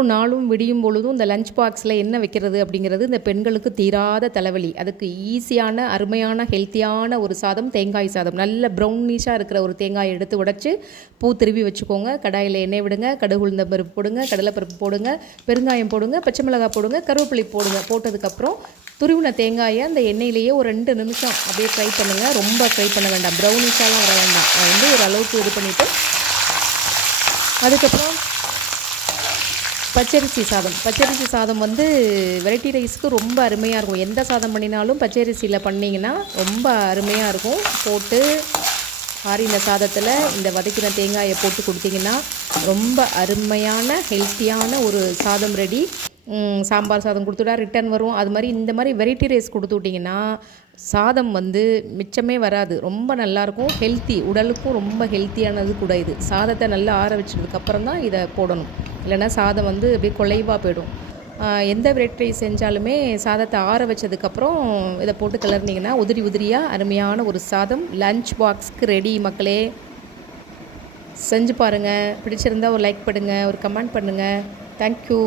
ஒரு நாளும் விடியும் பொழுதும் இந்த லஞ்ச் பாக்ஸில் என்ன வைக்கிறது அப்படிங்கிறது இந்த பெண்களுக்கு தீராத தலைவலி. அதுக்கு ஈஸியான அருமையான ஹெல்த்தியான ஒரு சாதம் தேங்காய் சாதம். நல்ல ப்ரௌனிஷாக இருக்கிற ஒரு தேங்காயை எடுத்து உடச்சி பூ திருவி வச்சுக்கோங்க. கடாயில் எண்ணெய் விடுங்க கடுகு உளுந்த பருப்பு போடுங்க கடலைப்பருப்பு போடுங்க பெருங்காயம் போடுங்க பச்சை மிளகாய் போடுங்க கருவேப்பிலை போடுங்க. போட்டதுக்கப்புறம் துருவின தேங்காயை அந்த எண்ணெயிலேயே ஒரு ரெண்டு நிமிஷம் அப்படியே ஃப்ரை பண்ணுங்கள் ரொம்ப ஃப்ரை பண்ண வேண்டாம். ப்ரௌனிஷாலாம் வர வேண்டாம். வந்து ஒரு அளவுக்கு இது பண்ணிவிட்டு அதுக்கப்புறம் பச்சரிசி சாதம். பச்சரிசி சாதம் வந்து வெரைட்டி ரைஸ்க்கு ரொம்ப அருமையாக இருக்கும். எந்த சாதம் பண்ணினாலும் பச்சரிசியில் பண்ணிங்கன்னா ரொம்ப அருமையாக இருக்கும். போட்டு ஆறின சாதத்தில் இந்த வதக்கின தேங்காயை போட்டு கொடுத்தீங்கன்னா ரொம்ப அருமையான ஹெல்த்தியான ஒரு சாதம் ரெடி. சாம்பார் சாதம் கொடுத்துட்டா ரிட்டன் வரும். அது மாதிரி இந்த மாதிரி வெரைட்டி ரைஸ் கொடுத்து விட்டிங்கன்னா சாதம் வந்து மிச்சமே வராது. ரொம்ப நல்லாயிருக்கும் ஹெல்த்தி. உடலுக்கும் ரொம்ப ஹெல்த்தியானது கூட இது. சாதத்தை நல்லா ஆற வச்சதுக்கப்புறம் தான் இதை போடணும். இல்லைன்னா சாதம் வந்து அப்படியே குலைவாக போயிடும். எந்த வெரைட்டி ரைஸ் செஞ்சாலுமே சாதத்தை ஆற வச்சதுக்கப்புறம் இதை போட்டு கிளறினீங்கன்னா உதிரி உதிரியாக அருமையான ஒரு சாதம். லஞ்ச் பாக்ஸ்க்கு ரெடி மக்களே. செஞ்சு பாருங்கள் பிடிச்சிருந்தா ஒரு லைக் பண்ணுங்கள் ஒரு கமெண்ட் பண்ணுங்கள் தேங்க்யூ